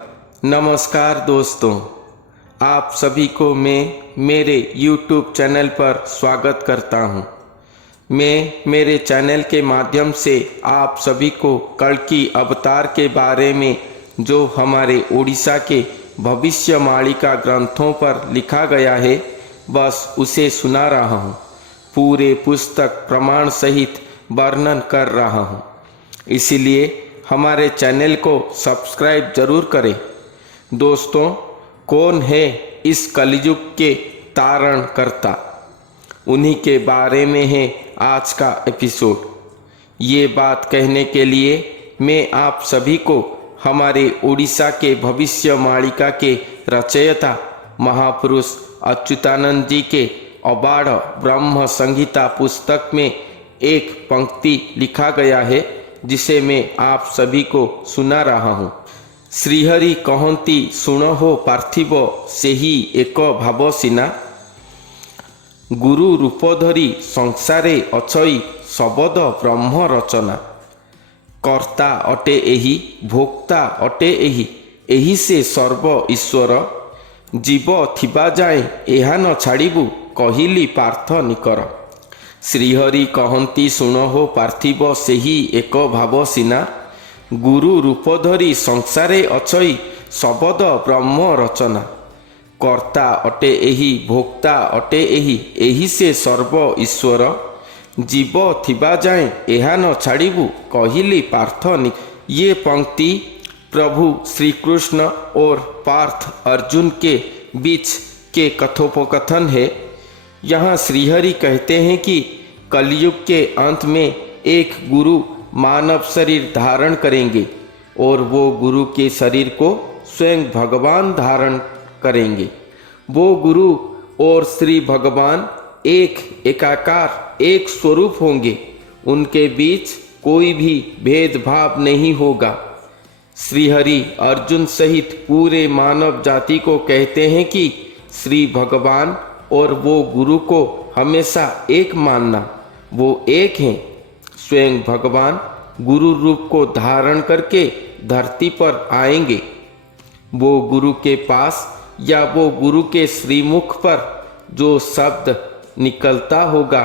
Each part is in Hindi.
नमस्कार दोस्तों, आप सभी को मैं मेरे YouTube चैनल पर स्वागत करता हूं। मैं मेरे चैनल के माध्यम से आप सभी को कल्कि अवतार के बारे में जो हमारे उड़ीसा के भविष्यवाणिका ग्रंथों पर लिखा गया है बस उसे सुना रहा हूं। पूरे पुस्तक प्रमाण सहित वर्णन कर रहा हूं। इसीलिए हमारे चैनल को सब्सक्राइब जरूर करें। दोस्तों, कौन है इस कलयुग के तारण करता? उन्हीं के बारे में है आज का एपिसोड। ये बात कहने के लिए मैं आप सभी को हमारे उड़ीसा के भविष्यवाणिका के रचयिता महापुरुष अच्युतानंद जी के अबाढ़ ब्रह्म संहिता पुस्तक में एक पंक्ति लिखा गया है जिसे मैं आप सभी को सुना रहा हूँ। श्रीहरि कहती शुणहो पार्थिव सेही एक भाव सिना, गुरु रूप धरी संसारे अछई शबद ब्रह्म रचना। कर्ता अटे एही, भोक्ता अटे एही, एही से सर्व ईश्वर। जीव थिबा जाए एहा न छाड़िबु, कहिली पार्थ निकर। श्रीहरि कहती शुणहो पार्थिव सेही एक भाव सिना, गुरु रूप धरी संसारे अछई शबद ब्रह्म रचना। कर्ता अटे एही, भोक्ता अटे एही, एही से सर्व ईश्वर। जीव थिबा जाए एहा न छाड़िबु, कहिली पार्थ नि। ये पंक्ति प्रभु श्री कृष्ण और पार्थ अर्जुन के बीच के कथोपकथन है। यहाँ श्रीहरि कहते हैं कि कलयुग के अंत में एक गुरु मानव शरीर धारण करेंगे और वो गुरु के शरीर को स्वयं भगवान धारण करेंगे। वो गुरु और श्री भगवान एक एकाकार एक स्वरूप होंगे। उनके बीच कोई भी भेदभाव नहीं होगा। श्रीहरि अर्जुन सहित पूरे मानव जाति को कहते हैं कि श्री भगवान और वो गुरु को हमेशा एक मानना। वो एक हैं। स्वयं भगवान गुरु रूप को धारण करके धरती पर आएंगे। वो गुरु के पास या वो गुरु के श्रीमुख पर जो शब्द निकलता होगा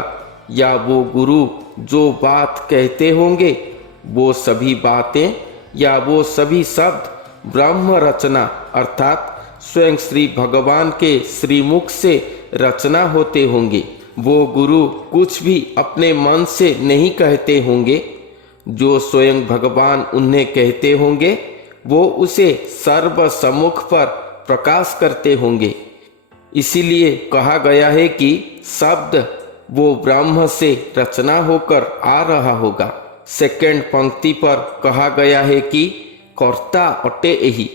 या वो गुरु जो बात कहते होंगे, वो सभी बातें या वो सभी शब्द ब्रह्म रचना अर्थात स्वयं श्री भगवान के श्रीमुख से रचना होते होंगे। वो गुरु कुछ भी अपने मन से नहीं कहते होंगे। जो स्वयं भगवान उन्हें कहते होंगे वो उसे सर्व सम्मुख पर प्रकाश करते होंगे। इसीलिए कहा गया है कि शब्द वो ब्रह्म से रचना होकर आ रहा होगा। सेकंड पंक्ति पर कहा गया है कि कर्ता अटे एही,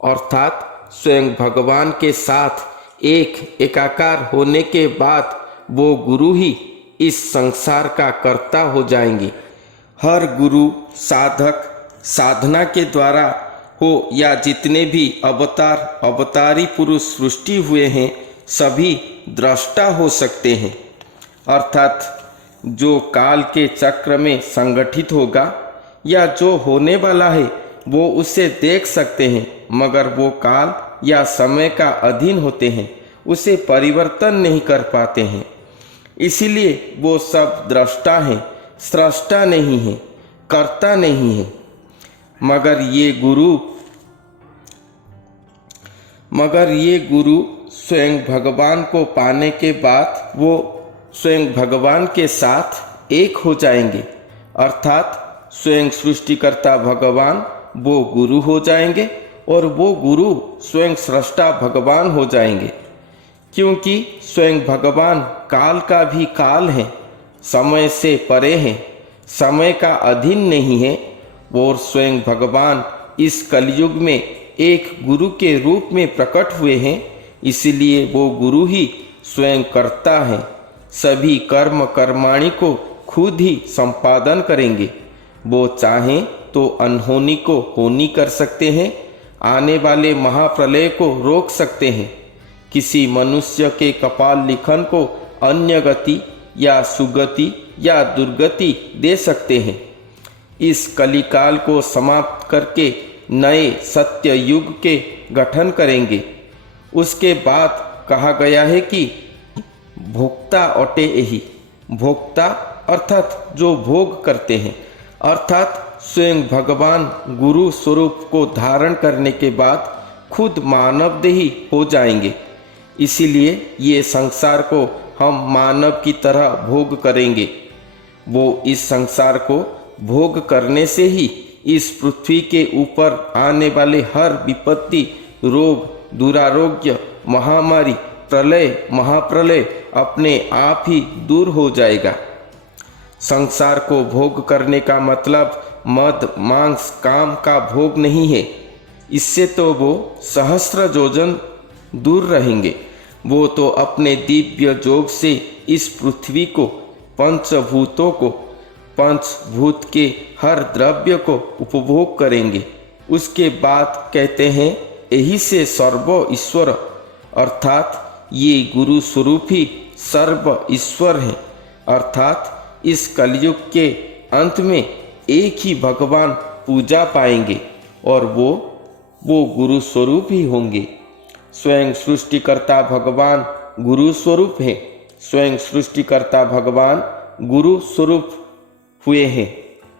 अर्थात स्वयं भगवान के साथ एक एकाकार होने के बाद वो गुरु ही इस संसार का कर्ता हो जाएंगे। हर गुरु साधक साधना के द्वारा हो या जितने भी अवतारी पुरुष सृष्टि हुए हैं सभी दृष्टा हो सकते हैं। अर्थात जो काल के चक्र में संगठित होगा या जो होने वाला है वो उसे देख सकते हैं, मगर वो काल या समय का अधीन होते हैं, उसे परिवर्तन नहीं कर पाते हैं। इसीलिए वो सब दृष्टा हैं, स्रष्टा नहीं है, कर्ता नहीं है। मगर ये गुरु स्वयं भगवान को पाने के बाद वो स्वयं भगवान के साथ एक हो जाएंगे। अर्थात स्वयं सृष्टिकर्ता भगवान वो गुरु हो जाएंगे और वो गुरु स्वयं स्रष्टा भगवान हो जाएंगे। क्योंकि स्वयं भगवान काल का भी काल है, समय से परे है, समय का अधीन नहीं है। और स्वयं भगवान इस कलयुग में एक गुरु के रूप में प्रकट हुए हैं। इसलिए वो गुरु ही स्वयं करता है। सभी कर्म कर्माणि को खुद ही संपादन करेंगे। वो चाहें तो अनहोनी को होनी कर सकते हैं, आने वाले महाप्रलय को रोक सकते हैं, किसी मनुष्य के कपाल लिखन को अन्य गति या सुगति या दुर्गति दे सकते हैं। इस कलिकाल को समाप्त करके नए सत्य युग के गठन करेंगे। उसके बाद कहा गया है कि भोक्ता अटे यही। भोक्ता अर्थात जो भोग करते हैं, अर्थात स्वयं भगवान गुरु स्वरूप को धारण करने के बाद खुद मानवदेही हो जाएंगे। इसीलिए ये संसार को हम मानव की तरह भोग करेंगे। वो इस संसार को भोग करने से ही इस पृथ्वी के ऊपर आने वाले हर विपत्ति, रोग, दुरारोग्य, महामारी, प्रलय, महाप्रलय अपने आप ही दूर हो जाएगा। संसार को भोग करने का मतलब मद, मांस, काम का भोग नहीं है। इससे तो वो सहस्त्र योजन दूर रहेंगे। वो तो अपने दिव्य जोग से इस पृथ्वी को, पंचभूतों को, पंचभूत के हर द्रव्य को उपभोग करेंगे। उसके बाद कहते हैं यही से सर्व ईश्वर, अर्थात ये गुरु स्वरूप ही सर्व ईश्वर हैं। अर्थात इस कलयुग के अंत में एक ही भगवान पूजा पाएंगे और वो गुरु स्वरूप ही होंगे। स्वयं सृष्टिकर्ता भगवान गुरु स्वरूप हैं। स्वयं सृष्टिकर्ता भगवान गुरु स्वरूप हुए हैं।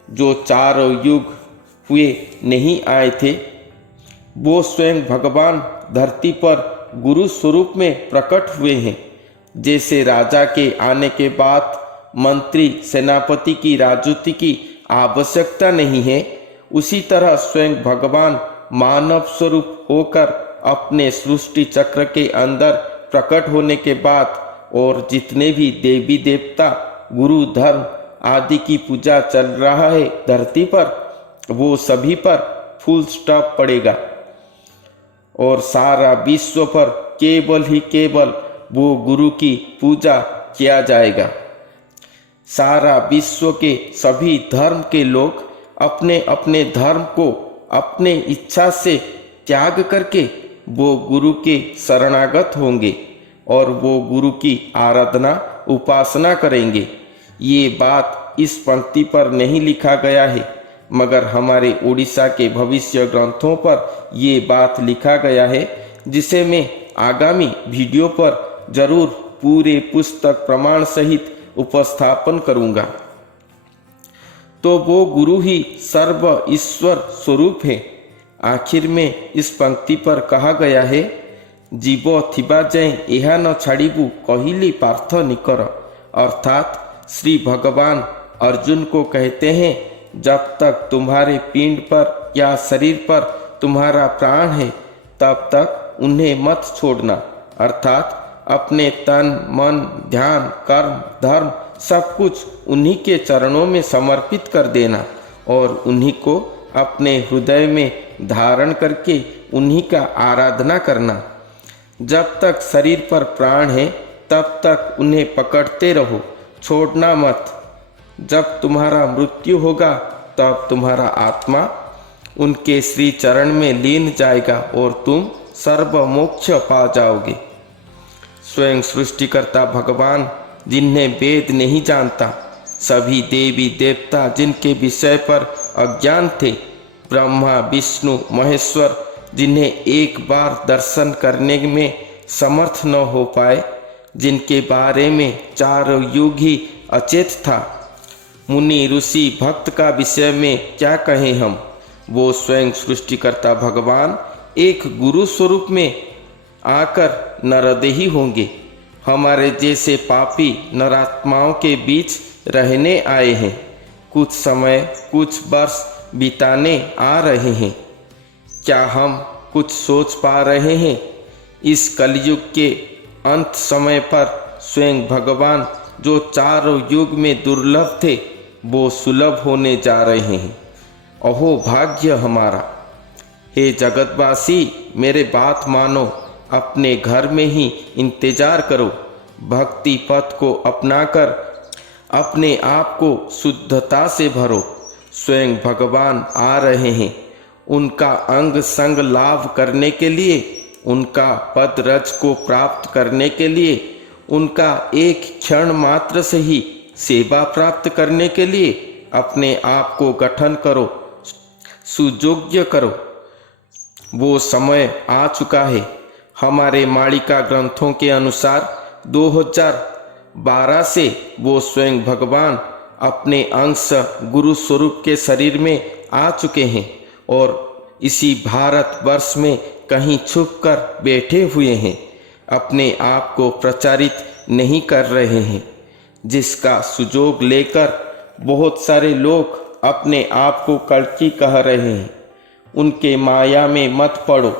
जो चारों युग हुए नहीं आए थे, वो स्वयं भगवान धरती पर गुरु स्वरूप में प्रकट हुए हैं। जैसे राजा के आने के बाद मंत्री, सेनापति की राजूति की आवश्यकता नहीं है, उसी तरह स्वयं भगवान मानव स्वरूप होकर अपने सृष्टि चक्र के अंदर प्रकट होने के बाद और जितने भी देवी देवता, गुरु, धर्म आदि की पूजा चल रहा है धरती पर, वो सभी पर फुल स्टॉप पड़ेगा और सारा विश्व पर केवल ही केवल वो गुरु की पूजा किया जाएगा। सारा विश्व के सभी धर्म के लोग अपने अपने धर्म को अपने इच्छा से त्याग करके वो गुरु के शरणागत होंगे और वो गुरु की आराधना, उपासना करेंगे। ये बात इस पंक्ति पर नहीं लिखा गया है, मगर हमारे उड़ीसा के भविष्य ग्रंथों पर ये बात लिखा गया है, जिसे मैं आगामी वीडियो पर जरूर पूरे पुस्तक प्रमाण सहित उपस्थापन करूंगा। तो वो गुरु ही सर्व ईश्वर स्वरूप है। आखिर में इस पंक्ति पर कहा गया है, जीव थिबा जाए यह न छाड़िबू कहिली पार्थ निकर। अर्थात श्री भगवान अर्जुन को कहते हैं, जब तक तुम्हारे पिंड पर या शरीर पर तुम्हारा प्राण है, तब तक उन्हें मत छोड़ना। अर्थात अपने तन, मन, ध्यान, कर्म, धर्म सब कुछ उन्हीं के चरणों में समर्पित कर देना और उन्हीं को अपने हृदय में धारण करके उन्हीं का आराधना करना। जब तक शरीर पर प्राण है, तब तक उन्हें पकड़ते रहो, छोड़ना मत। जब तुम्हारा मृत्यु होगा, तब तुम्हारा आत्मा उनके श्री चरण में लीन जाएगा और तुम सर्व मोक्ष पा जाओगे। स्वयं सृष्टिकर्ता भगवान जिन्हें वेद नहीं जानता, सभी देवी देवता जिनके विषय पर अज्ञान थे, ब्रह्मा, विष्णु, महेश्वर जिन्हें एक बार दर्शन करने में समर्थ न हो पाए, जिनके बारे में चारों युग ही अचेत था, मुनि, ऋषि, भक्त का विषय में क्या कहें हम। वो स्वयं सृष्टिकर्ता भगवान एक गुरु स्वरूप में आकर नरदेही होंगे। हमारे जैसे पापी नरात्माओं के बीच रहने आए हैं। कुछ समय, कुछ वर्ष बिताने आ रहे हैं। क्या हम कुछ सोच पा रहे हैं? इस कलयुग के अंत समय पर स्वयं भगवान जो चारों युग में दुर्लभ थे, वो सुलभ होने जा रहे हैं। अहो भाग्य हमारा। हे जगतवासी, मेरे बात मानो, अपने घर में ही इंतजार करो। भक्ति पथ को अपनाकर अपने आप को शुद्धता से भरो। स्वयं भगवान आ रहे हैं। उनका अंग संग लाभ करने के लिए, उनका पद रज को प्राप्त करने के लिए, उनका एक क्षण मात्र से ही सेवा प्राप्त करने के लिए अपने आप को गठन करो, सुयोग्य करो। वो समय आ चुका है। हमारे मालिका ग्रंथों के अनुसार 2012 से वो स्वयं भगवान अपने अंश गुरु स्वरूप के शरीर में आ चुके हैं और इसी भारत वर्ष में कहीं छुप कर बैठे हुए हैं, अपने आप को प्रचारित नहीं कर रहे हैं, जिसका सुजोग लेकर बहुत सारे लोग अपने आप को कल्कि कह रहे हैं। उनके माया में मत पड़ो।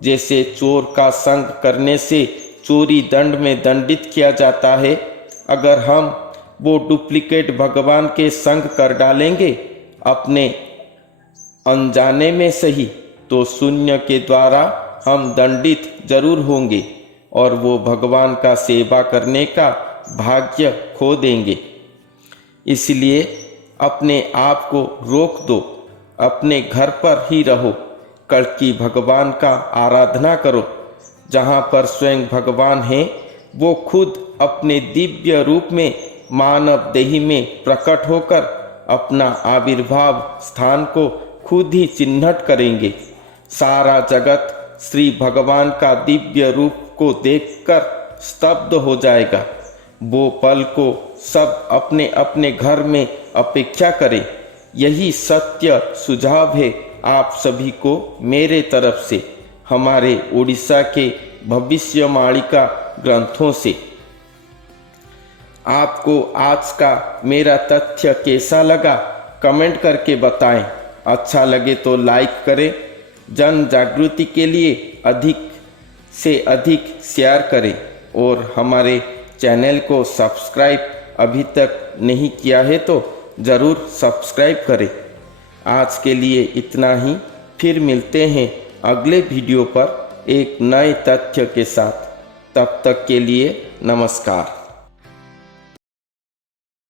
जैसे चोर का संग करने से चोरी दंड में दंडित किया जाता है, अगर हम वो डुप्लीकेट भगवान के संग कर डालेंगे अपने अनजाने में सही, तो शून्य के द्वारा हम दंडित जरूर होंगे और वो भगवान का सेवा करने का भाग्य खो देंगे। इसलिए अपने आप को रोक दो, अपने घर पर ही रहो, कल्कि भगवान का आराधना करो। जहाँ पर स्वयं भगवान हैं, वो खुद अपने दिव्य रूप में मानव देही में प्रकट होकर अपना आविर्भाव स्थान को खुद ही चिन्हित करेंगे। सारा जगत श्री भगवान का दिव्य रूप को देखकर स्तब्ध हो जाएगा। वो पल को सब अपने अपने घर में अपेक्षा करें। यही सत्य सुझाव है आप सभी को मेरे तरफ से, हमारे उड़ीसा के भविष्यवाणिका ग्रंथों से। आपको आज का मेरा तथ्य कैसा लगा कमेंट करके बताएं। अच्छा लगे तो लाइक करें। जन जागृति के लिए अधिक से अधिक शेयर करें और हमारे चैनल को सब्सक्राइब अभी तक नहीं किया है तो ज़रूर सब्सक्राइब करें। आज के लिए इतना ही, फिर मिलते हैं अगले वीडियो पर एक नए तथ्य के साथ। तब तक के लिए नमस्कार।